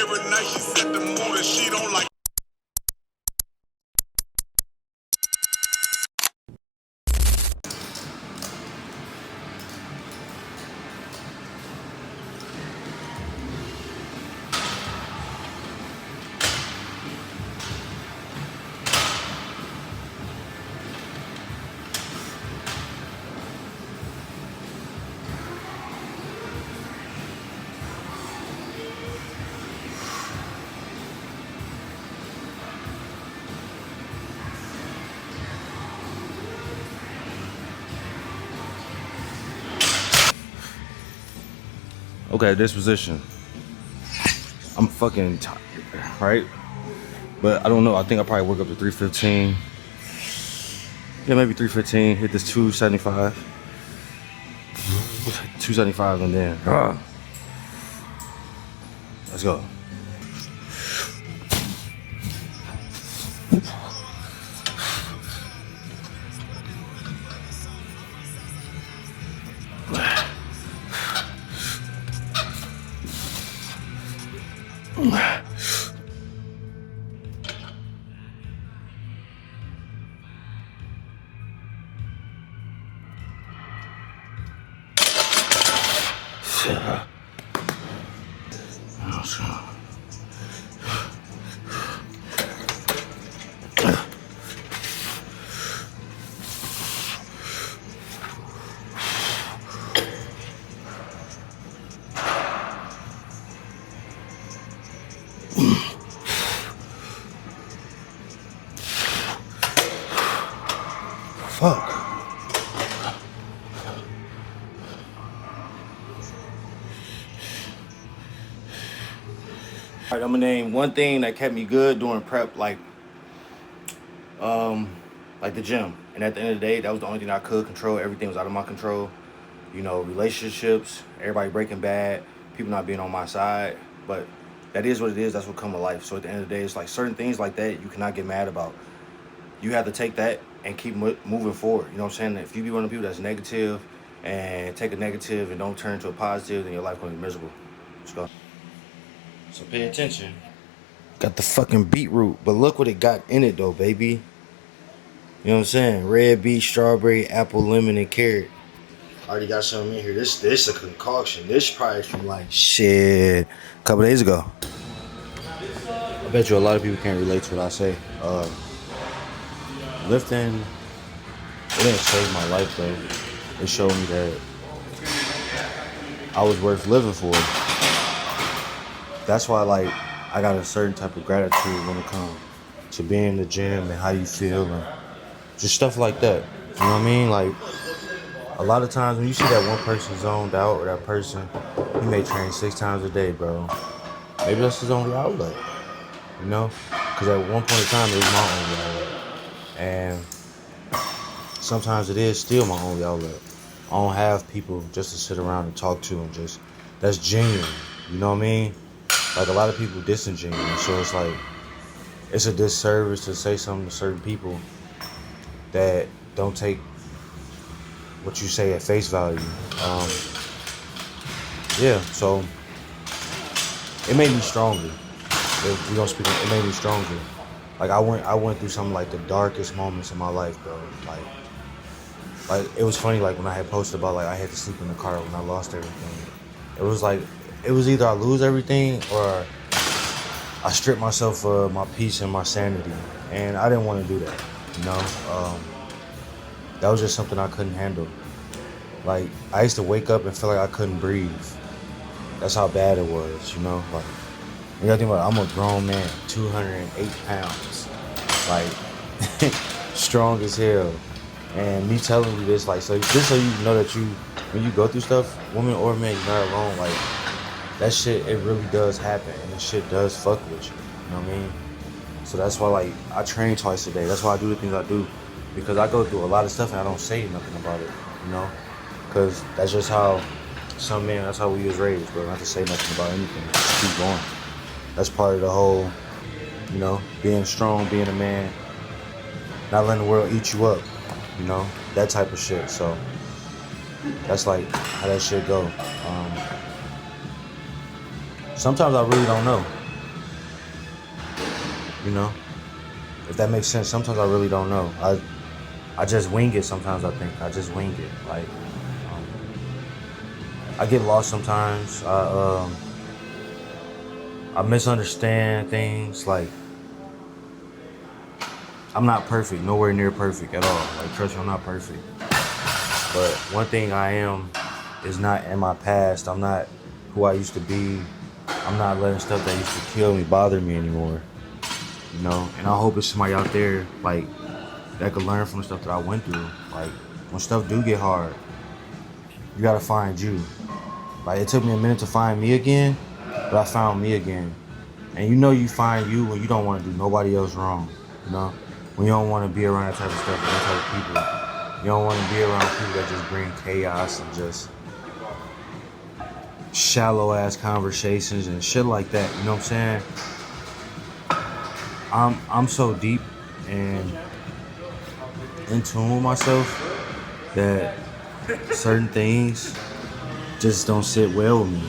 Every night she set the mood and she don't like. Okay, this position. I'm fucking tired, right? But I don't know. I think I probably work up to 315. Yeah, maybe 315. Hit this 275. 275 and then. Let's go. Fuck. Alright, I'm gonna name one thing that kept me good during prep, like the gym. And at the end of the day, that was the only thing I could control. Everything was out of my control. You know, relationships, everybody breaking bad, people not being on my side. But that is what it is. That's what comes with life. So at the end of the day, it's like certain things like that you cannot get mad about. You have to take that and keep moving forward. You know what I'm saying? If you be one of the people that's negative and take a negative and don't turn to a positive, then your life gonna be miserable. Let's go. So pay attention. Got the fucking beetroot, but look what it got in it though, baby. You know what I'm saying? Red beet, strawberry, apple, lemon, and carrot. Already got something in here. This a concoction. This probably from like shit a couple days ago. I bet you a lot of people can't relate to what I say. Lifting, it didn't save my life though. It showed me that I was worth living for. That's why like I got a certain type of gratitude when it comes to being in the gym and how you feel and just stuff like that. You know what I mean? Like a lot of times when you see that one person zoned out or that person, he may train 6 times a day, bro. Maybe that's his only outlet. You know? Because at one point in time it was my only outlet. And sometimes it is still my only outlet. I don't have people just to sit around and talk to and just, that's genuine. You know what I mean? Like a lot of people disingenuous. So it's like, it's a disservice to say something to certain people that don't take what you say at face value. Yeah, so it made me stronger. If we don't speak, it made me stronger. Like I went through some like the darkest moments in my life, bro. Like it was funny. Like when I had posted about like I had to sleep in the car when I lost everything. It was like it was either I lose everything or I strip myself of my peace and my sanity, and I didn't want to do that. You know, that was just something I couldn't handle. Like I used to wake up and feel like I couldn't breathe. That's how bad it was. You know, like. You gotta think about it, I'm a grown man, 208 pounds, like, strong as hell. And me telling you this, like, so just so you know that when you go through stuff, woman or man, you're not alone, like, that shit, it really does happen, and the shit does fuck with you, you know what I mean? So that's why, like, I train twice a day, that's why I do the things I do, because I go through a lot of stuff and I don't say nothing about it, you know? Because that's just how some men, that's how we was raised, bro, not to say nothing about anything, just keep going. That's part of the whole, you know, being strong, being a man, not letting the world eat you up, you know, that type of shit. So that's like how that shit go. sometimes I really don't know. You know, if that makes sense. Sometimes I really don't know. I just wing it. Sometimes I think I just wing it. Like I get lost sometimes. I misunderstand things. Like I'm not perfect. Nowhere near perfect at all. Like trust me, I'm not perfect. But one thing I am is not in my past. I'm not who I used to be. I'm not letting stuff that used to kill me bother me anymore. You know, and I hope it's somebody out there like that could learn from the stuff that I went through. Like when stuff do get hard, you gotta find you. Like it took me a minute to find me again, but I found me again. And you know you find you when you don't want to do nobody else wrong. You know, when you don't want to be around that type of stuff, that type of people. You don't want to be around people that just bring chaos and just shallow ass conversations and shit like that. You know what I'm saying? I'm so deep and in tune with myself that certain things just don't sit well with me.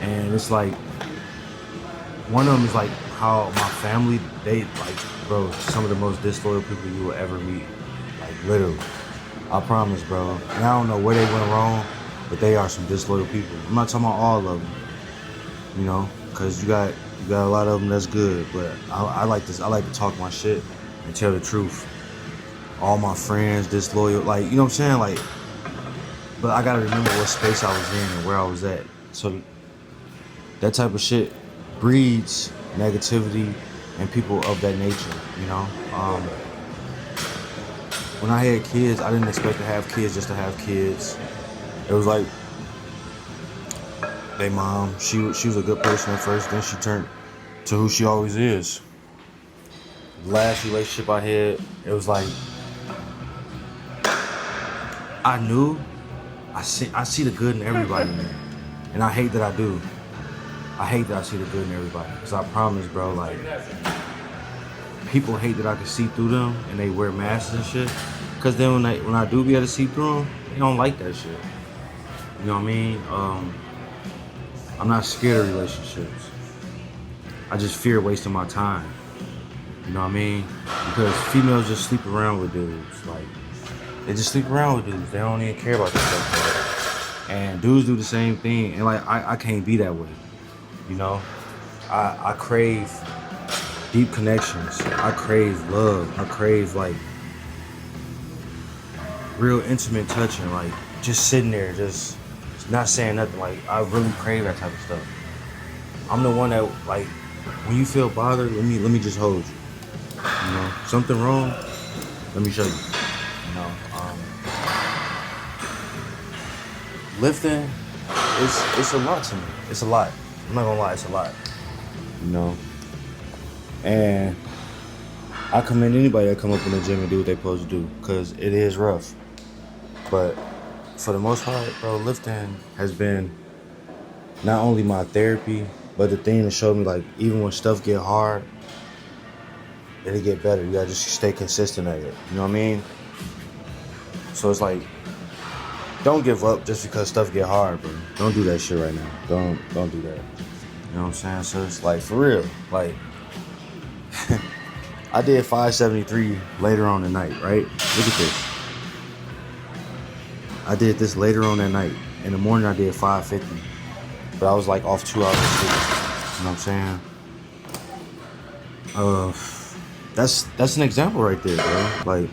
And it's like one of them is like how my family, they like, bro, some of the most disloyal people you will ever meet. Like literally. I promise, bro. And I don't know where they went wrong, but they are some disloyal people. I'm not talking about all of them, you know, because you got a lot of them that's good. But I like this. I like to talk my shit and tell the truth. All my friends disloyal, like you know what I'm saying, like. But I gotta remember what space I was in and where I was at. So that type of shit breeds negativity and people of that nature, you know. When I had kids, I didn't expect to have kids just to have kids. It was like, they mom, she was a good person at first, then she turned to who she always is. The last relationship I had, it was like, I knew, I see the good in everybody, man. And I hate that I do. I hate that I see the good in everybody. Because I promise, bro, like, people hate that I can see through them and they wear masks and shit. Because then when I do be able to see through them, they don't like that shit. You know what I mean? I'm not scared of relationships. I just fear wasting my time. You know what I mean? Because females just sleep around with dudes. Like, they just sleep around with dudes. They don't even care about that stuff. And dudes do the same thing. And like, I can't be that way. You know? I crave deep connections. I crave love. I crave like real intimate touching. Like just sitting there, just not saying nothing. Like I really crave that type of stuff. I'm the one that like when you feel bothered, let me just hold you. You know, something wrong, let me show you. You know, lifting, it's a lot to me. It's a lot. I'm not gonna lie, it's a lot. You know, and I commend anybody that come up in the gym and do what they supposed to do, cause it is rough. But for the most part, bro, lifting has been not only my therapy, but the thing that showed me like even when stuff get hard, it'll get better. You gotta just stay consistent at it. You know what I mean? So it's like, don't give up just because stuff get hard, bro. Don't do that shit right now. Don't do that. You know what I'm saying? So it's like for real. Like I did 573 later on the night, right? Look at this. I did this later on that night. In the morning I did 550. But I was like off 2 hours of sleep. You know what I'm saying? That's an example right there, bro. Like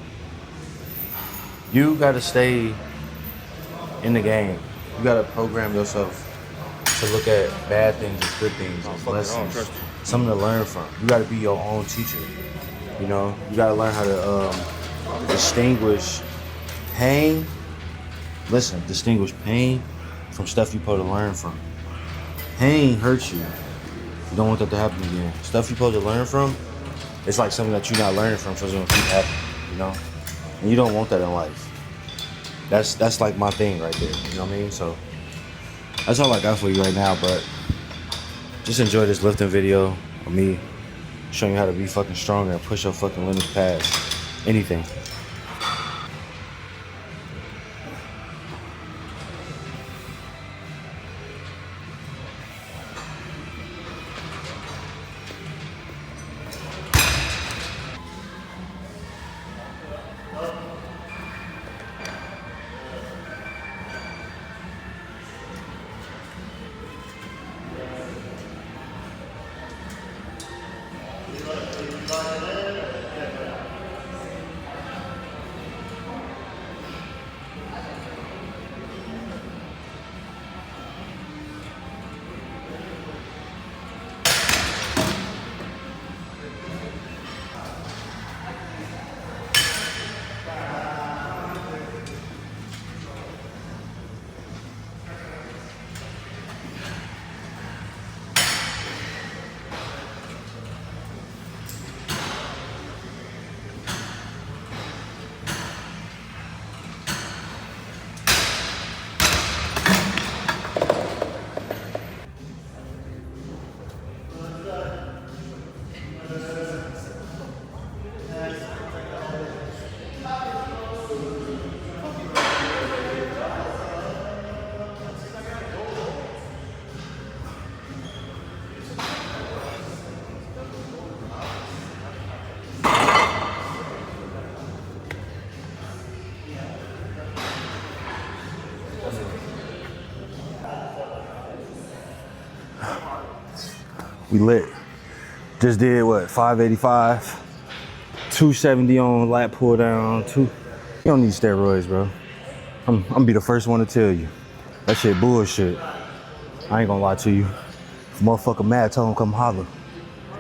you gotta stay in the game. You gotta program yourself to look at bad things as good things, as lessons, something to learn from. You gotta be your own teacher. You know, you gotta learn how to distinguish pain. Listen, distinguish pain from stuff you're supposed to learn from. Pain hurts you. You don't want that to happen again. Stuff you're supposed to learn from, it's like something that you're not learning from, so it's gonna keep happening. You know, and you don't want that in life. That's like my thing right there. You know what I mean? So that's all I got for you right now. But just enjoy this lifting video of me showing you how to be fucking stronger and push your fucking limits past anything. We lit. Just did what, 585, 270 on lat pull down, You don't need steroids, bro. I'm gonna be the first one to tell you. That shit bullshit. I ain't gonna lie to you. If motherfucker mad, tell him come holler.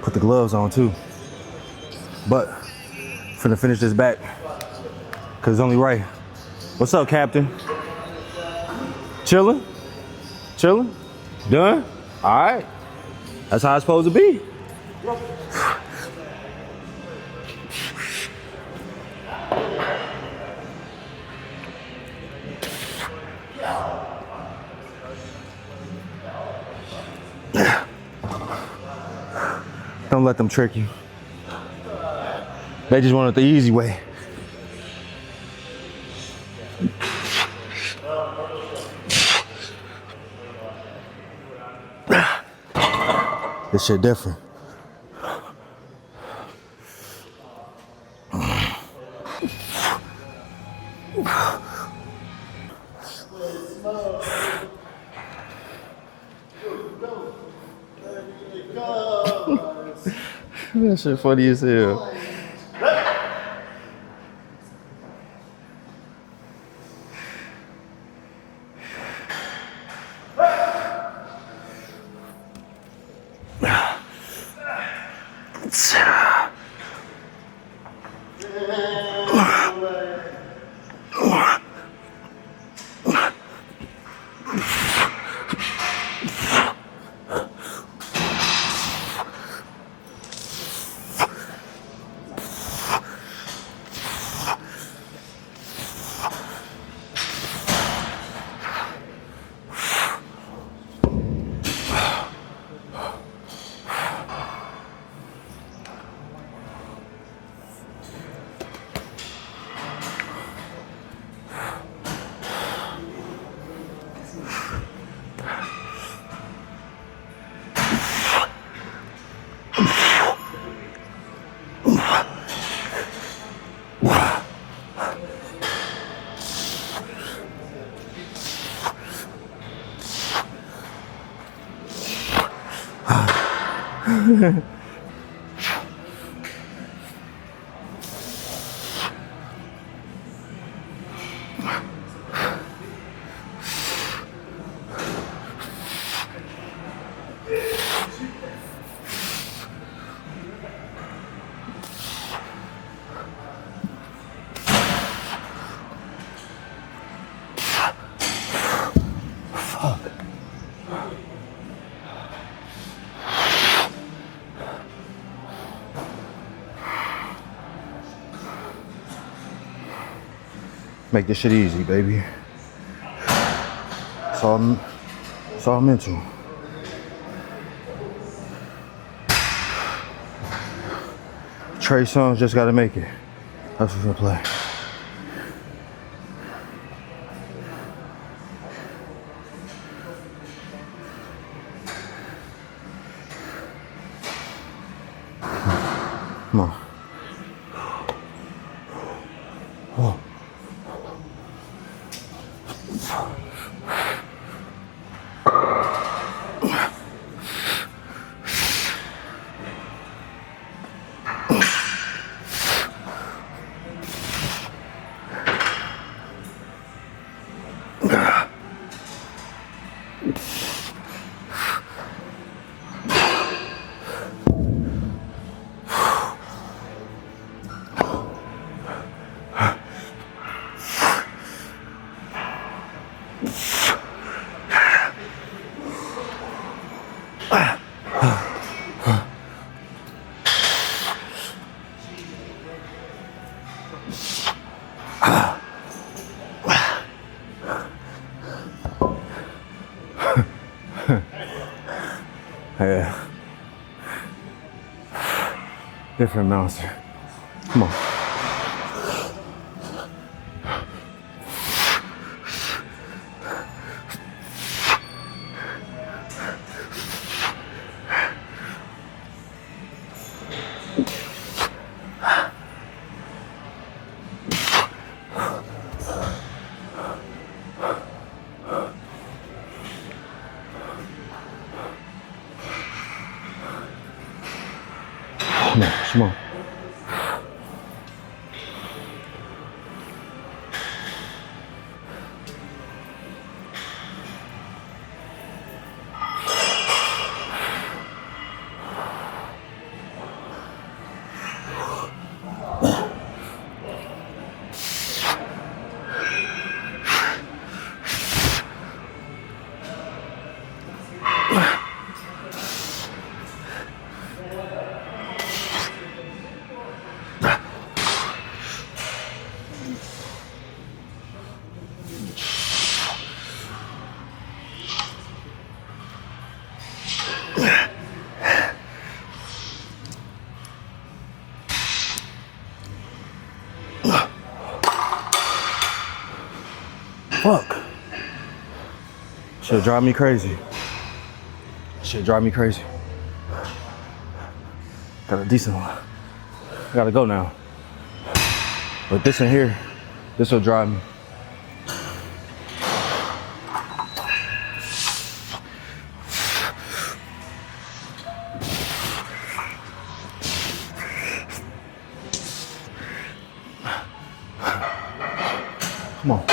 Put the gloves on too. But, finna finish this back, cause it's only right. What's up, Captain? Chillin'? Chillin'? Done? All right. That's how it's supposed to be. Don't let them trick you. They just want it the easy way. This shit different. That shit funny as hell. Make this shit easy, baby. That's all I'm into. Trey Songz just gotta make it. That's what's gonna play. Come on. Whoa. Yeah. Different monster. Come on. Come on, come on. Fuck. Shit drive me crazy. Shit drive me crazy. Got a decent one. I gotta go now. But this in here, this will drive me. Come on.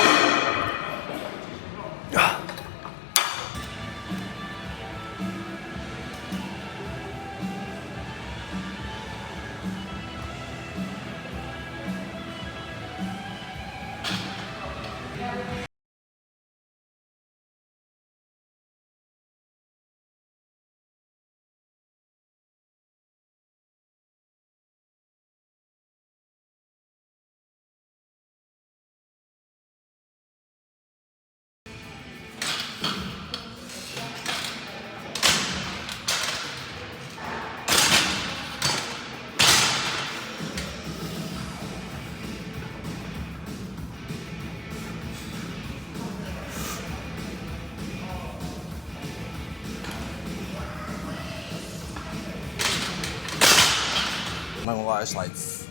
I'm not gonna lie, it's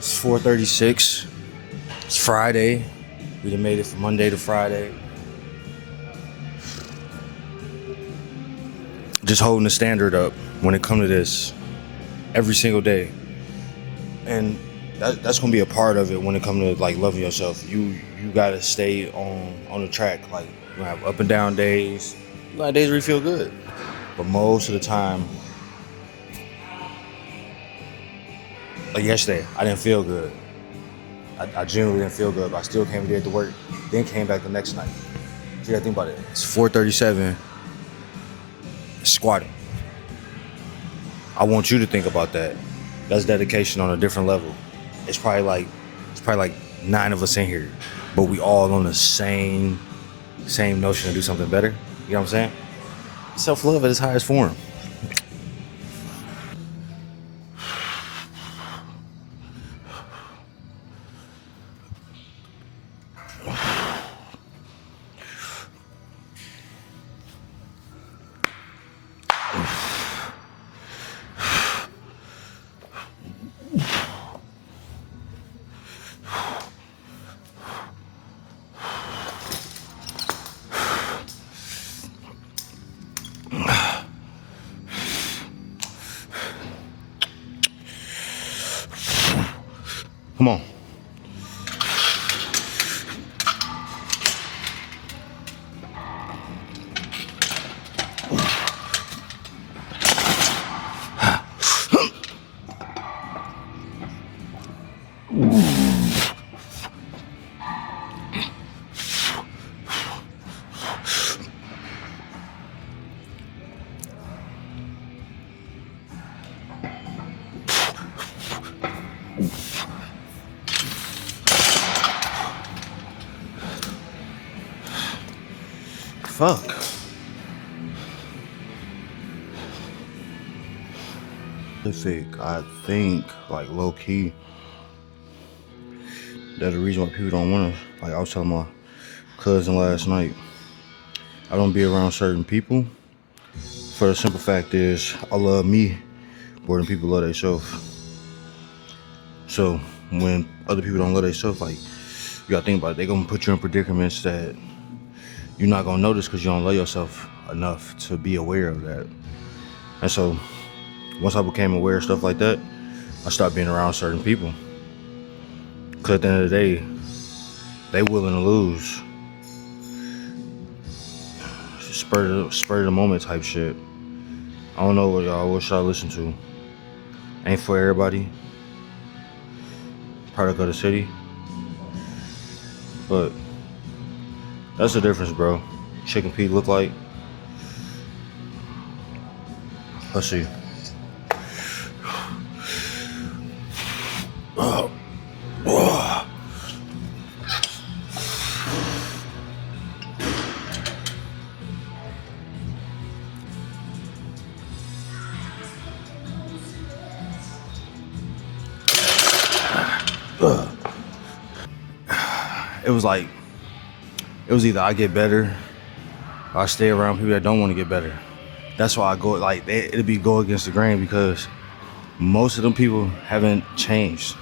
4:36. It's Friday. We done made it from Monday to Friday. Just holding the standard up when it comes to this every single day. And that's gonna be a part of it when it comes to like loving yourself. You gotta stay on the track. Like you gonna have up and down days. You gonna have days where you feel good. But most of the time, like yesterday, I didn't feel good. I genuinely didn't feel good, but I still came there to work, then came back the next night. So you gotta think about it. It's 4:37, squatting. I want you to think about that. That's dedication on a different level. It's probably like 9 of us in here, but we all on the same notion to do something better. You know what I'm saying? Self-love at its highest form. Come on. Fuck. I think, like, low key, that the reason why people don't want to, like, I was telling my cousin last night, I don't be around certain people for the simple fact is I love me more than people love themselves. So when other people don't love themselves, like, you gotta think about it, they gonna put you in predicaments that you're not gonna notice because you don't love yourself enough to be aware of that. And so once I became aware of stuff like that, I stopped being around certain people. Because at the end of the day, they willing to lose. Spur of the moment type shit. I don't know what should I listen to. Ain't for everybody. Product of the city. But that's the difference, bro. Chicken Pete look like. Let's see. It was either I get better or I stay around people that don't want to get better. That's why I go, like, it'll be go against the grain because most of them people haven't changed.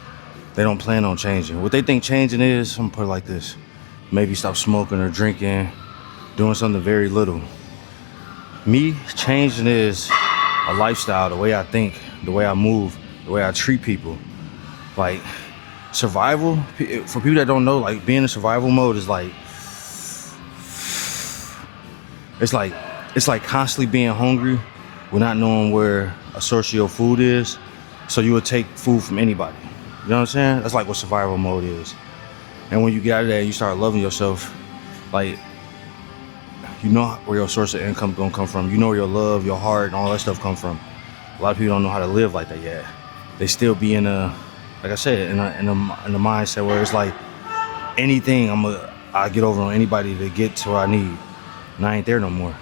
They don't plan on changing. What they think changing is, I'm gonna put it like this, maybe stop smoking or drinking, doing something very little. Me, changing is a lifestyle, the way I think, the way I move, the way I treat people. Like, survival, for people that don't know, like, being in survival mode is like, it's like constantly being hungry with not knowing where a source of your food is. So you would take food from anybody. You know what I'm saying? That's like what survival mode is. And when you get out of that, you start loving yourself. Like, you know where your source of income gonna come from. You know where your love, your heart, and all that stuff come from. A lot of people don't know how to live like that yet. They still be in a, like I said, in a mindset where it's like anything I get over on anybody to get to what I need. And I ain't there no more.